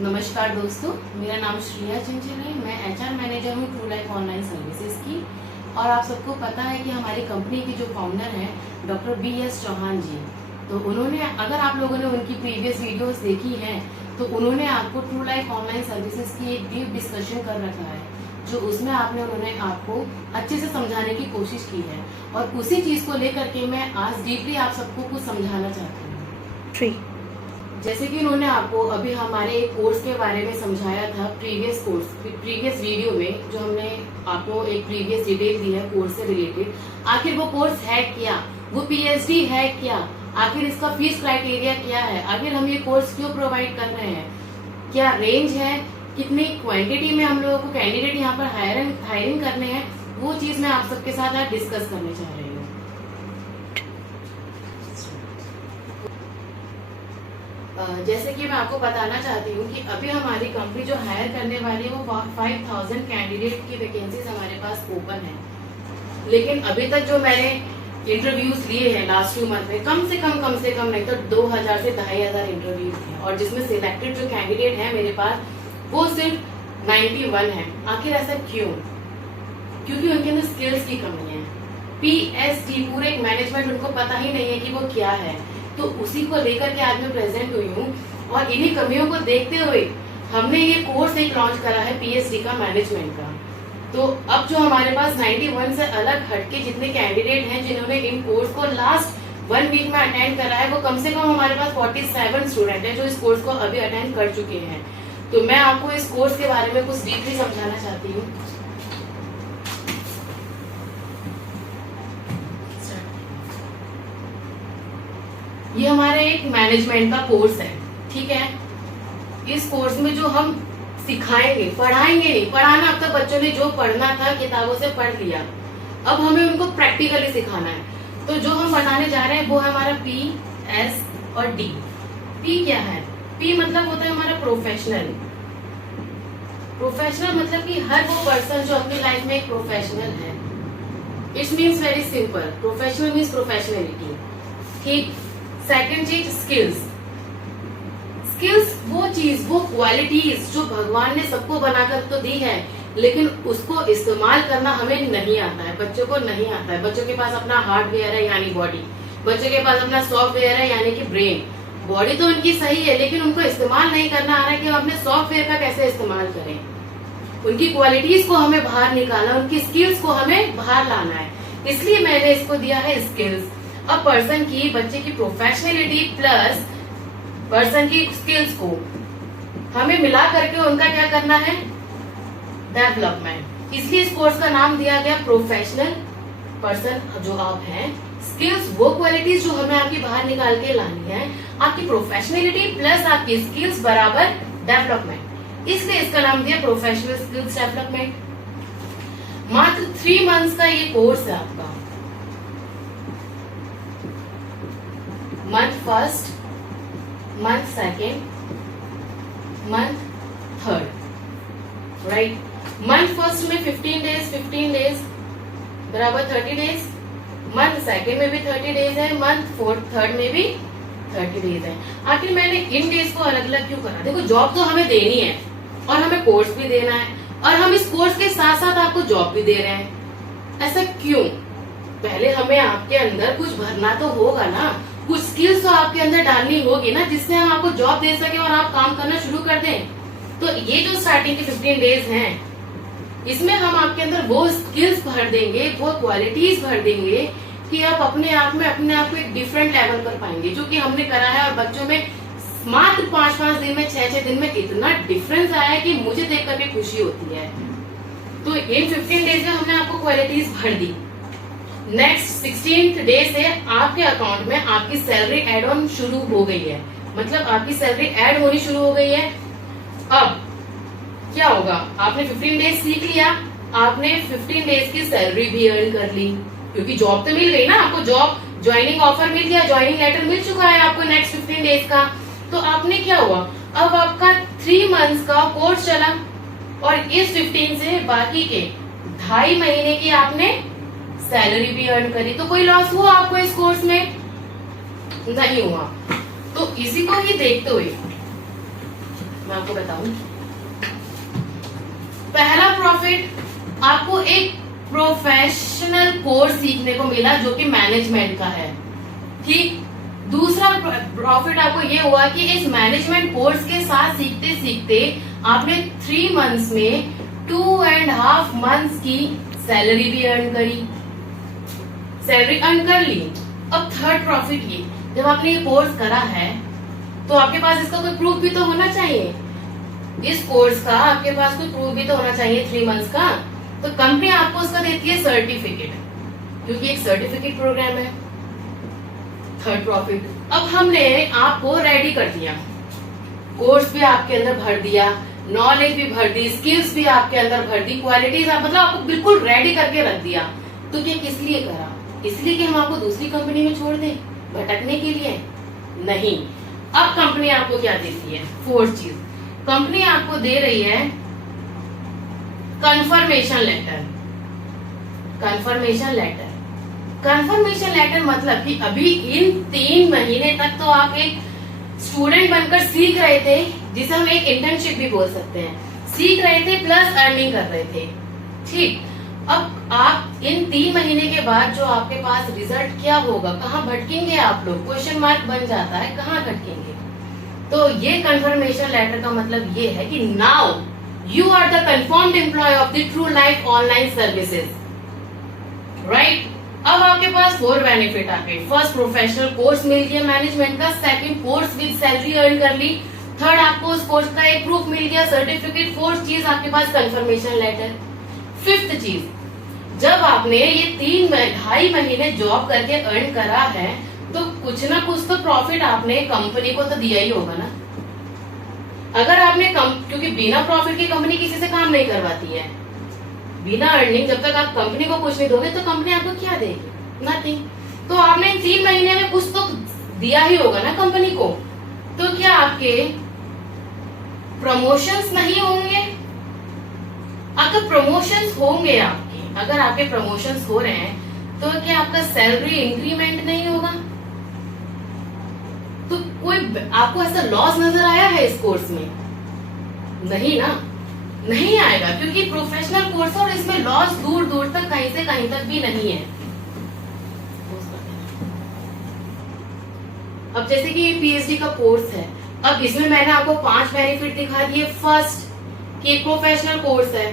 नमस्कार दोस्तों, मेरा नाम श्रेया चंचल है। मैं एचआर मैनेजर हूँ ट्रू लाइफ ऑनलाइन सर्विसेज की। और आप सबको पता है कि हमारी कंपनी के जो फाउंडर हैं डॉक्टर BS चौहान जी, तो उन्होंने, अगर आप लोगों ने उनकी प्रीवियस वीडियोस देखी हैं तो उन्होंने आपको ट्रू लाइफ ऑनलाइन सर्विसेज की एक डीप डिस्कशन कर रखा है, जो उसमें उन्होंने आपको अच्छे से समझाने की कोशिश की है। और उसी चीज को लेकर के मैं आज डीपली आप सबको कुछ समझाना चाहती हूँ। जैसे कि उन्होंने आपको अभी हमारे एक कोर्स के बारे में समझाया था प्रीवियस वीडियो में, जो हमने आपको एक प्रीवियस डिटेल दी है कोर्स से रिलेटेड। आखिर वो कोर्स है क्या, वो PhD है क्या, आखिर इसका फीस क्राइटेरिया क्या है, आखिर हम ये कोर्स क्यों प्रोवाइड कर रहे हैं, क्या रेंज है, कितनी क्वांटिटी में हम लोगों को कैंडिडेट यहाँ पर हायरिंग करने हैं, वो चीज मैं आप सबके साथ आज डिस्कस करने चाह रही हूँ। जैसे कि मैं आपको बताना चाहती हूँ कि अभी हमारी कंपनी जो हायर करने वाली है वो 5000 कैंडिडेट की वैकेंसीज हमारे पास ओपन है। लेकिन अभी तक जो मैंने इंटरव्यूज लिए हैं लास्ट 2 मंथ में, कम से कम नहीं तो 2000 से 2500 इंटरव्यूज हैं, और जिसमें सिलेक्टेड जो कैंडिडेट है मेरे पास वो सिर्फ 91 है। आखिर ऐसा क्यों? क्योंकि उनके अंदर स्किल्स की कमी है। PSD पूरे एक मैनेजमेंट उनको पता ही नहीं है कि वो क्या है। तो उसी को लेकर के आज मैं प्रेजेंट हुई हूँ, और इन्हीं कमियों को देखते हुए हमने ये कोर्स एक लॉन्च करा है PSD का, मैनेजमेंट का। तो अब जो हमारे पास 91 से अलग हटके जितने कैंडिडेट हैं जिन्होंने इन कोर्स को लास्ट 1 वीक में अटेंड करा है, वो कम से कम हमारे पास 47 स्टूडेंट हैं जो इस कोर्स को अभी अटेंड कर चुके हैं। तो मैं आपको इस कोर्स के बारे में कुछ डीपली समझाना चाहती हूँ। ये हमारे एक मैनेजमेंट का कोर्स है, ठीक है। इस कोर्स में जो हम सिखाएंगे, पढ़ाएंगे नहीं, पढ़ाना अब तक बच्चों ने जो पढ़ना था किताबों से पढ़ लिया, अब हमें उनको प्रैक्टिकली सिखाना है। तो जो हम बताने जा रहे हैं वो है हमारा P, S और D। P क्या है? P मतलब होता है हमारा प्रोफेशनल मतलब कि हर वो पर्सन जो अपनी लाइफ में एक प्रोफेशनल है। It means very simple, professional means professionality, ठीक। सेकंड चीज स्किल्स वो चीज, वो क्वालिटीज जो भगवान ने सबको बनाकर तो दी है, लेकिन उसको इस्तेमाल करना हमें नहीं आता है, बच्चों को नहीं आता है। बच्चों के पास अपना हार्डवेयर है यानी बॉडी, बच्चों के पास अपना सॉफ्टवेयर है यानी कि ब्रेन। बॉडी तो उनकी सही है, लेकिन उनको इस्तेमाल नहीं करना आ रहा है कि हम अपने सॉफ्टवेयर का कैसे इस्तेमाल करें। उनकी क्वालिटीज को हमें बाहर निकालना, उनकी स्किल्स को हमें बाहर लाना है। इसलिए मैंने इसको दिया है स्किल्स। अब पर्सन की, बच्चे की प्रोफेशनलिटी प्लस पर्सन की स्किल्स को हमें मिला करके उनका क्या करना है, डेवलपमेंट। इसलिए इस कोर्स का नाम दिया गया प्रोफेशनल पर्सन जो आप हैं। स्किल्स वो क्वालिटीज जो हमें आपकी बाहर निकाल के लानी है, आपकी प्रोफेशनलिटी प्लस आपकी स्किल्स बराबर डेवलपमेंट, इसलिए इसका नाम दिया प्रोफेशनल स्किल्स डेवलपमेंट। मात्र 3 मंथ्स का ये कोर्स है आपका। Month first, month second, month third, right. Month first में 15 डेज बराबर 30 डेज, मंथ सेकेंड में भी 30 डेज है, मंथ थर्ड में भी 30 डेज है। आखिर मैंने इन डेज को अलग अलग क्यों करा? देखो, जॉब तो हमें देनी है और हमें कोर्स भी देना है, और हम इस कोर्स के साथ साथ आपको जॉब भी दे रहे हैं। ऐसा क्यों? पहले हमें आपके अंदर कुछ भरना तो होगा ना, कुछ स्किल्स तो आपके अंदर डालनी होगी ना, जिससे हम आपको जॉब दे सके और आप काम करना शुरू कर दें। तो ये जो स्टार्टिंग के 15 डेज हैं, इसमें हम आपके अंदर वो स्किल्स भर देंगे, वो क्वालिटीज भर देंगे कि आप अपने आप को एक डिफरेंट लेवल पर पाएंगे, जो कि हमने करा है। और बच्चों में मात्र 5-5 दिन में, 6-6 दिन में इतना डिफरेंस आया है कि मुझे देख करके खुशी होती है। तो इन 15 डेज में हमने आपको क्वालिटीज भर दी। नेक्स्ट 16th डे से आपके अकाउंट में आपकी सैलरी एड ऑन शुरू हो गई है, मतलब आपकी सैलरी ऐड होनी शुरू हो गई है। अब क्या होगा? आपने 15 डेज सीख लिया, आपने 15 डेज की सैलरी भी अर्न कर ली, क्योंकि जॉब तो मिल गई ना आपको, जॉब ज्वाइनिंग ऑफर मिल गया, ज्वाइनिंग लेटर मिल चुका है आपको नेक्स्ट 15 डेज का। तो आपने क्या हुआ, अब आपका 3 मंथ्स का कोर्स चला, और इस 15 से बाकी के 2.5 महीने की आपने सैलरी भी अर्न करी। तो कोई लॉस हुआ आपको इस कोर्स में? नहीं हुआ। तो इसी को ही देखते हुए मैं आपको बताऊं। पहला प्रॉफिट, आपको एक प्रोफेशनल कोर्स सीखने को मिला जो कि मैनेजमेंट का है, ठीक। दूसरा प्रॉफिट आपको ये हुआ कि इस मैनेजमेंट कोर्स के साथ सीखते सीखते आपने 3 मंथ्स में 2.5 मंथ्स की सैलरी भी अर्न करी, सैलरी अर्न कर ली। अब थर्ड प्रॉफिट ये, जब आपने ये कोर्स करा है तो आपके पास इसका कोई प्रूफ भी तो होना चाहिए, इस कोर्स का आपके पास कोई प्रूफ भी तो होना चाहिए 3 मंथ्स का। तो कंपनी आपको उसका देती है सर्टिफिकेट, क्योंकि एक सर्टिफिकेट प्रोग्राम है। थर्ड प्रॉफिट, अब हमने आपको रेडी कर दिया, कोर्स भी आपके अंदर भर दिया, नॉलेज भी भर दी, स्किल्स भी आपके अंदर भर दी, क्वालिटीज मतलब आपको बिल्कुल रेडी करके रख दिया। तो क्या किस लिए करा? इसलिए कि हम आपको दूसरी कंपनी में छोड़ दें भटकने के लिए? नहीं। अब कंपनी आपको क्या देती है? फोर्थ चीज, कंपनी आपको दे रही है confirmation letter. Confirmation letter, confirmation letter मतलब कि अभी इन 3 महीने तक तो आप एक स्टूडेंट बनकर सीख रहे थे, जिसे हम एक इंटर्नशिप भी बोल सकते हैं, सीख रहे थे प्लस अर्निंग कर रहे थे, ठीक। अब आप इन 3 महीने के बाद जो आपके पास रिजल्ट क्या होगा, कहाँ भटकेंगे आप लोग, क्वेश्चन मार्क बन जाता है, कहाँ भटकेंगे। तो ये कंफर्मेशन लेटर का मतलब ये है कि now you are the confirmed employee of the True Life Online Services, right. अब आपके पास 4 बेनिफिट आ गए। फर्स्ट, प्रोफेशनल कोर्स मिल गया मैनेजमेंट का। Second, course with salary earn कर ली। थर्ड, आपको उस कोर्स का एक प्रूफ मिल गया, सर्टिफिकेट। फोर्थ चीज, आपके पास कंफर्मेशन लेटर। फिफ्थ चीज, जब आपने ये 2.5 महीने जॉब करके अर्न करा है तो कुछ ना कुछ तो प्रॉफिट आपने कंपनी को तो दिया ही होगा ना। अगर आपने क्योंकि बिना प्रॉफिट की कंपनी किसी से काम नहीं करवाती है, बिना अर्निंग जब तक आप कंपनी को कुछ नहीं दोगे तो कंपनी आपको क्या देगी? नथिंग। तो आपने 3 महीने में कुछ तो दिया ही होगा ना कंपनी को। तो क्या आपके प्रमोशंस नहीं होंगे? अगर प्रमोशंस होंगे आपके, अगर आपके प्रमोशंस हो रहे हैं तो क्या आपका सैलरी इंक्रीमेंट नहीं होगा? तो कोई आपको ऐसा लॉस नजर आया है इस कोर्स में? नहीं ना, नहीं आएगा, क्योंकि प्रोफेशनल कोर्स है और इसमें लॉस दूर दूर तक कहीं से कहीं तक भी नहीं है। अब जैसे कि ये पीएचडी का कोर्स है, अब इसमें मैंने आपको 5 बेनिफिट दिखा दिए। फर्स्ट, कि एक प्रोफेशनल कोर्स है।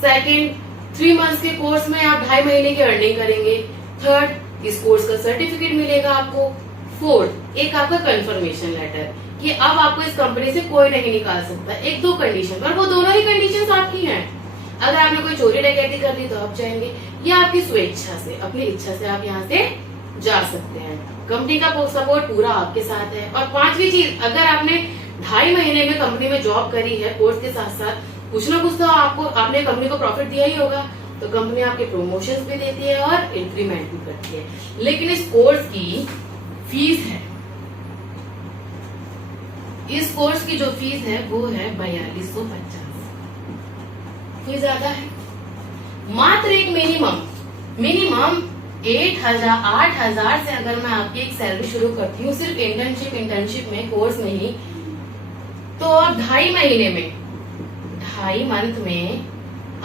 सेकंड, 3 मंथ्स के कोर्स में आप 2.5 महीने की अर्निंग करेंगे। थर्ड, इस कोर्स का सर्टिफिकेट मिलेगा आपको। फोर्थ, एक आपका कंफर्मेशन लेटर कि अब आपको इस कंपनी से कोई नहीं निकाल सकता। 1-2 कंडीशन, पर वो दोनों ही कंडीशंस आपकी हैं। अगर आपने कोई चोरी डकैती कर ली तो आप जाएंगे, या आपकी स्वेच्छा से, अपनी इच्छा से आप यहाँ से जा सकते हैं। कंपनी का सपोर्ट पूरा आपके साथ है। और 5वीं चीज, अगर आपने 2.5 महीने में कंपनी में जॉब करी है कोर्स के साथ साथ, कुछ ना कुछ तो आपने कंपनी को प्रॉफिट दिया ही होगा, तो कंपनी आपके प्रमोशंस भी देती है और इंक्रीमेंट भी करती है। लेकिन इस कोर्स की फीस है, इस कोर्स की जो फीस है वो है 4250। फीस ज्यादा है। मात्र एक मिनिमम 8,000 से अगर मैं आपकी एक सैलरी शुरू करती हूँ सिर्फ इंटर्नशिप में, कोर्स में ही, तो आप 2.5 महीने में, 2.5 मंथ में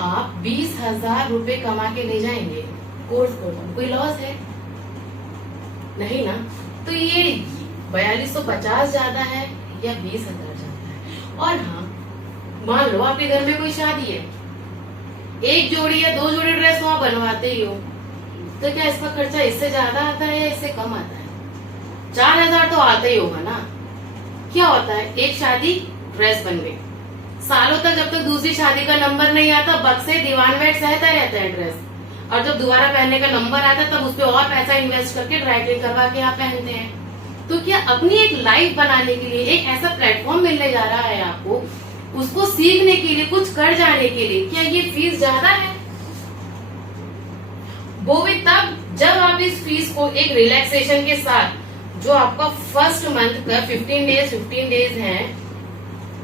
आप 20,000 रुपए कमा के ले जाएंगे कोर्स को। कोई लॉस है? नहीं ना। तो ये 4250 ज्यादा है या 20,000 ज्यादा है? और हाँ, मान लो आपके घर में कोई शादी है, 1 जोड़ी या 2 जोड़ी ड्रेस वहां बनवाते ही हो, तो क्या इसका खर्चा इससे ज्यादा आता है या इससे कम आता है? 4,000 तो आता ही होगा ना। क्या होता है, एक शादी ड्रेस बन गई, सालों तक जब तक दूसरी शादी का नंबर नहीं आता बक्से दीवान वेट सहता रहता है ड्रेस, और जब दोबारा पहनने का नंबर आता है तब उस पर और पैसा इन्वेस्ट करके ड्राई क्लीन करवा के आप पहनते हैं। तो क्या अपनी एक लाइफ बनाने के लिए एक ऐसा प्लेटफॉर्म मिलने जा रहा है आपको, उसको सीखने के लिए, कुछ कर जाने के लिए, क्या ये फीस ज्यादा है? वो भी तब जब आप इस फीस को एक रिलैक्सेशन के साथ, जो आपका फर्स्ट मंथ का 15 डेज है,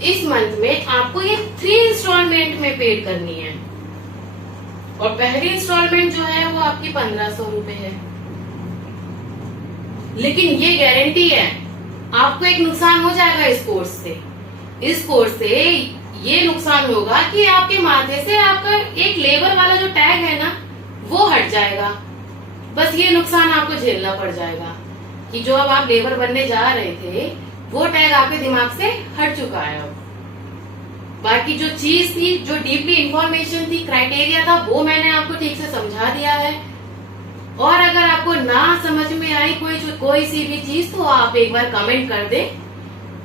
इस मंथ में आपको ये 3 इंस्टॉलमेंट में पेड करनी है। और पहली इंस्टॉलमेंट जो है वो आपकी 1500 रुपए है। लेकिन ये गारंटी है, आपको एक नुकसान हो जाएगा इस कोर्स से। इस कोर्स से ये नुकसान होगा कि आपके माथे से आपका एक लेबर वाला जो टैग है ना वो हट जाएगा। बस ये नुकसान आपको झेलना पड़ जाएगा कि जो अब आप लेबर बनने जा रहे थे वो टैग आपके दिमाग से हट चुका है अब। बाकी जो चीज थी, जो डीपली इंफॉर्मेशन थी, क्राइटेरिया था, वो मैंने आपको ठीक से समझा दिया है। और अगर आपको ना समझ में आई कोई सी भी चीज तो आप एक बार कमेंट कर दे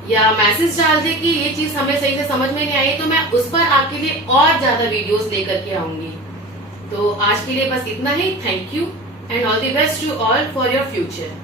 या मैसेज डाल दे कि ये चीज हमें सही से समझ में नहीं आई, तो मैं उस पर आपके लिए और ज्यादा वीडियोस लेकर के आऊंगी। तो आज के लिए बस इतना ही। Thank you and all the best to all for your future.